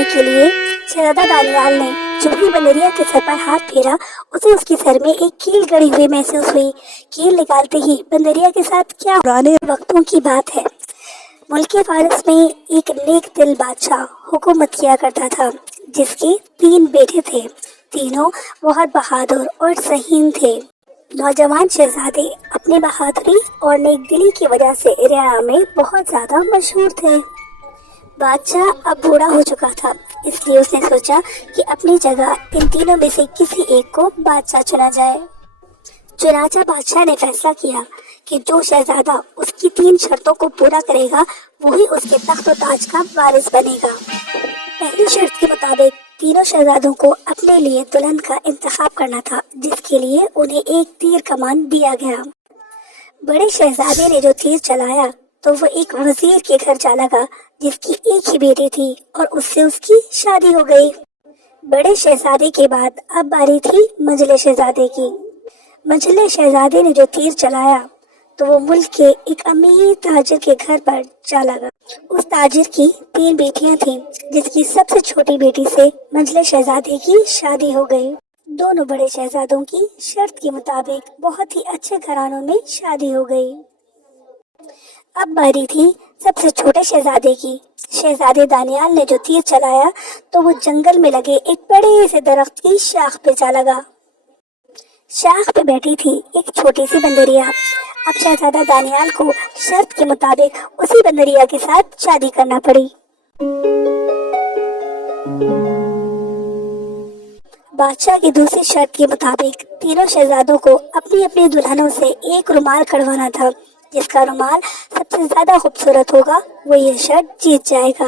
करने के लिए शहजादा दानियाल ने जो ही बंदरिया के सर पर हाथ फेरा, उसे उसके सर में एक कील गड़ी हुई महसूस हुई। कील निकालते ही बंदरिया के साथ क्या पुराने वक्तों की बात है। मुल्क फारिस में एक नेक दिल बादशाह हुकूमत किया करता था, जिसके 3 बेटे थे। तीनों बहुत बहादुर और ज़हीन थे। नौजवान शहजादे अपनी बहादुरी और नेक दिली की वजह से रियाया में बहुत ज़्यादा मशहूर थे। बादशाह अब बूढ़ा हो चुका था, इसलिए उसने सोचा कि अपनी जगह इन तीनों में से किसी एक को बादशाह चुना जाए। चुनाचा बादशाह ने फैसला किया कि जो शहजादा उसकी 3 शर्तों को पूरा करेगा, वही उसके तख्त और ताज का वारिस बनेगा। पहली शर्त के मुताबिक तीनों शहजादों को अपने लिए दुल्हन का इंतखाब करना था, जिसके लिए उन्हें एक तीर कमान दिया गया। बड़े शहजादे ने जो तीर चलाया तो वो एक वजीर के घर जा लगा, जिसकी एक ही बेटी थी और उससे उसकी शादी हो गई। बड़े शहजादे के बाद अब बारी थी मंझले शहजादे की। मंझले शहजादे ने जो तीर चलाया तो वो मुल्क के एक अमीर ताजिर के घर पर जा लगा। उस ताजिर की 3 बेटियां थीं, जिसकी सबसे छोटी बेटी से मंझले शहजादे की शादी हो गई। दोनों बड़े शहजादों की शर्त के मुताबिक बहुत ही अच्छे घरानों में शादी हो गई। अब बारी थी सबसे छोटे शहजादे की। शहजादे दानियाल ने जो तीर चलाया तो वो जंगल में लगे एक बड़े से दरख्त की शाख पे जा लगा। शाख पे बैठी थी एक छोटी सी बंदरिया। अब शहजादा दानियाल को शर्त के मुताबिक उसी बंदरिया के साथ शादी करना पड़ी। बादशाह की दूसरी शर्त के मुताबिक तीनों शहजादों को अपनी अपनी दुल्हनों से एक रुमाल कढ़वाना था। जिसका रुमाल सबसे ज्यादा खूबसूरत होगा वो ये शर्त जीत जाएगा।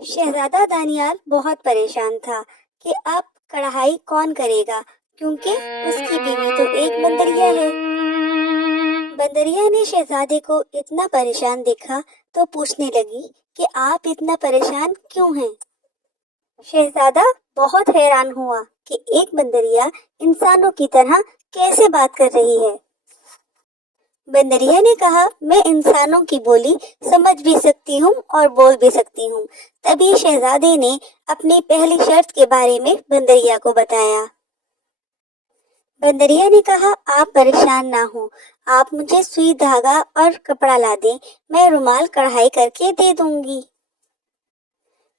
शहजादा दानियाल बहुत परेशान था कि अब कढ़ाई कौन करेगा, क्योंकि उसकी बीवी तो एक बंदरिया है। बंदरिया ने शहजादे को इतना परेशान देखा तो पूछने लगी कि आप इतना परेशान क्यों हैं? शहजादा बहुत हैरान हुआ कि एक बंदरिया इंसानों की तरह कैसे बात कर रही है। बंदरिया ने कहा, मैं इंसानों की बोली समझ भी सकती हूँ और बोल भी सकती हूँ। तभी शहजादे ने अपनी पहली शर्त के बारे में बंदरिया को बताया। बंदरिया ने कहा, आप परेशान ना हो, आप मुझे सुई धागा और कपड़ा ला दें, मैं रुमाल कढ़ाई करके दे दूंगी।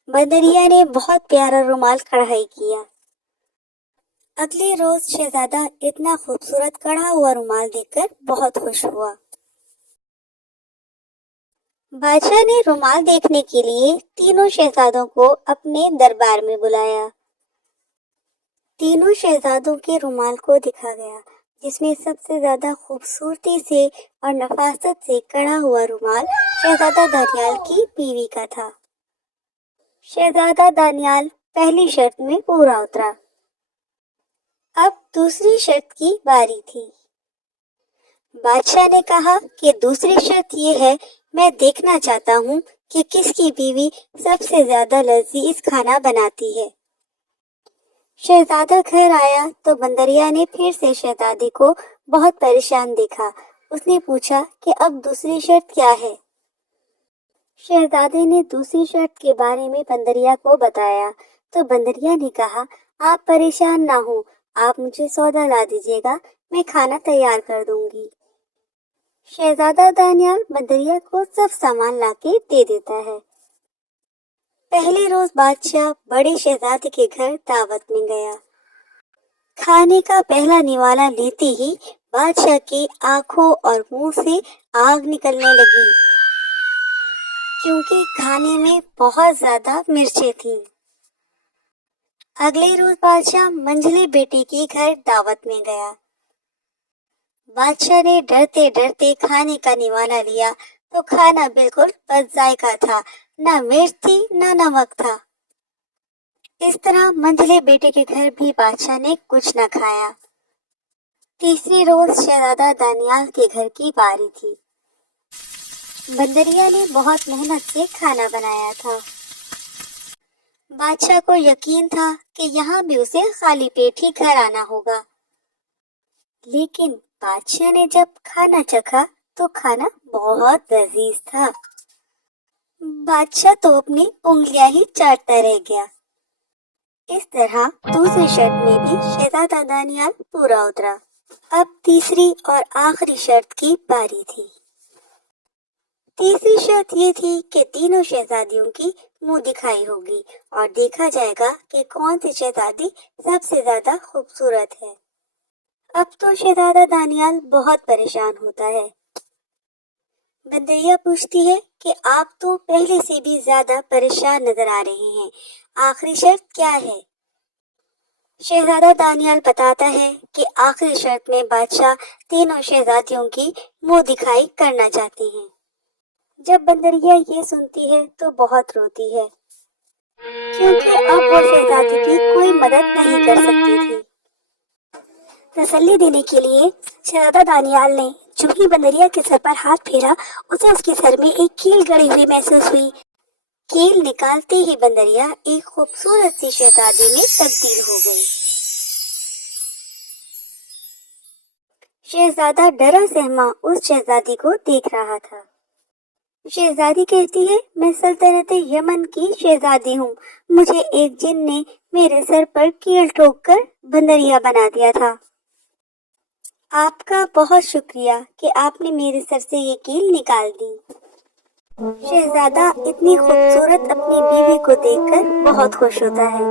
बंदरिया ने बहुत प्यारा रुमाल कढ़ाई किया। अगले रोज शहजादा इतना खूबसूरत कढ़ा हुआ रुमाल देखकर बहुत खुश हुआ। बादशाह ने रुमाल देखने के लिए तीनों शहजादों को अपने दरबार में बुलाया। तीनों शहजादों के रुमाल को दिखा गया, जिसमें सबसे ज्यादा खूबसूरती से और नफासत से कढ़ा हुआ रुमाल शहजादा दानियाल की बीवी का था। शहजादा दानियाल पहली शर्त में पूरा उतरा। अब दूसरी शर्त की बारी थी। बादशाह ने कहा कि दूसरी शर्त ये है, मैं देखना चाहता हूँ कि किसकी बीवी सबसे ज्यादा लजीज खाना बनाती है। शहजादा घर आया तो बंदरिया ने फिर से शहजादे को बहुत परेशान देखा। उसने पूछा कि अब दूसरी शर्त क्या है। शहजादे ने दूसरी शर्त के बारे में बंदरिया को बताया तो बंदरिया ने कहा, आप परेशान ना हो, आप मुझे सौदा ला दीजिएगा, मैं खाना तैयार कर दूंगी। शहजादा दानियाल बंदरिया को सब सामान लाके दे देता है। पहले रोज बादशाह बड़े शहजादे के घर दावत में गया। खाने का पहला निवाला लेते ही बादशाह की आंखों और मुंह से आग निकलने लगी, क्योंकि खाने में बहुत ज्यादा मिर्चें थीं। अगले रोज बादशाह मंझले बेटी के घर दावत में गया। बादशाह ने डरते डरते खाने का निवाला लिया तो खाना बिल्कुल बदजायका था, ना मिर्च थी ना नमक था। इस तरह मंझले बेटे के घर भी बादशाह ने कुछ न खाया। तीसरी रोज शहजादा दानियाल के घर की बारी थी। बंदरिया ने बहुत मेहनत से खाना बनाया था। बादशाह को यकीन था कि यहाँ भी उसे खाली पेट ही घर आना होगा, लेकिन बादशाह ने जब खाना चखा तो खाना बहुत लजीज था। बादशाह तो अपनी उंगलियां ही चाटता रह गया। اس طرح دوسری شرط میں بھی شہزادہ دانیال پورا اترا۔ اب تیسری اور آخری شرط کی باری تھی۔ تیسری شرط یہ تھی کہ تینوں شہزادیوں کی منہ دکھائی ہوگی اور دیکھا جائے گا کہ کون سی شہزادی سب سے زیادہ خوبصورت ہے۔ اب تو شہزادہ دانیال بہت پریشان ہوتا ہے۔ بندریا پوچھتی ہے کہ آپ تو پہلے سے بھی زیادہ پریشان نظر آ رہے ہیں، آخری شرط کیا ہے؟ شہزادہ دانیال بتاتا ہے کہ آخری شرط میں بادشاہ تینوں شہزادیوں کی منہ دکھائی کرنا چاہتے ہیں۔ جب بندریا یہ سنتی ہے تو بہت روتی ہے، کیونکہ اب وہ شہزادی کی کوئی مدد نہیں کر سکتی تھی۔ تسلی دینے کے لیے شہزادہ دانیال نے چونکہ بندریا کے سر پر ہاتھ پھیرا، اسے اس کے سر میں ایک کیل گڑی ہوئی محسوس ہوئی۔ کیل نکالتے ہی بندریا ایک خوبصورت سی شہزادی میں تبدیل ہو گئی۔ شہزادہ ڈرا سہما اس شہزادی کو دیکھ رہا تھا۔ شہزادی کہتی ہے، میں سلطنت یمن کی شہزادی ہوں، مجھے ایک جن نے میرے سر پر کیل ٹھوک کر بندریا بنا دیا تھا۔ آپ کا بہت شکریہ کہ آپ نے میرے سر سے یہ کیل نکال دی۔ شہزادہ اتنی خوبصورت اپنی بیوی کو دیکھ کر بہت خوش ہوتا ہے۔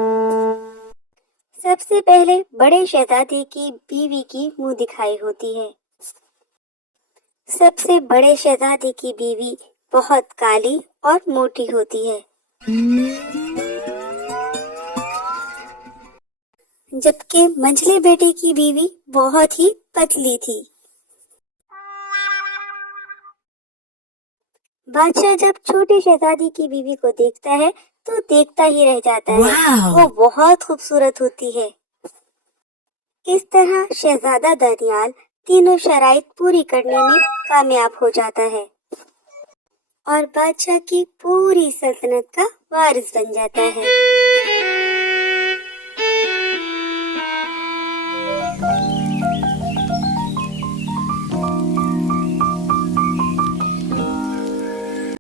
سب سے پہلے بڑے شہزادے کی بیوی کی منہ دکھائی ہوتی ہے۔ سب سے بڑے شہزادے کی بیوی بہت کالی اور موٹی ہوتی ہے، جبکہ منجلے بیٹے کی بیوی بہت ہی پتلی تھی۔ بادشاہ جب چھوٹی شہزادی کی بیوی کو دیکھتا ہے تو دیکھتا ہی رہ جاتا ہے، وہ بہت خوبصورت ہوتی ہے۔ اس طرح شہزادہ دانیال تینوں شرائط پوری کرنے میں کامیاب ہو جاتا ہے اور بادشاہ کی پوری سلطنت کا وارث بن جاتا ہے۔